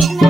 Thank you.